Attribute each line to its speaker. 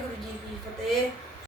Speaker 1: Waheguru ji Ki Fateh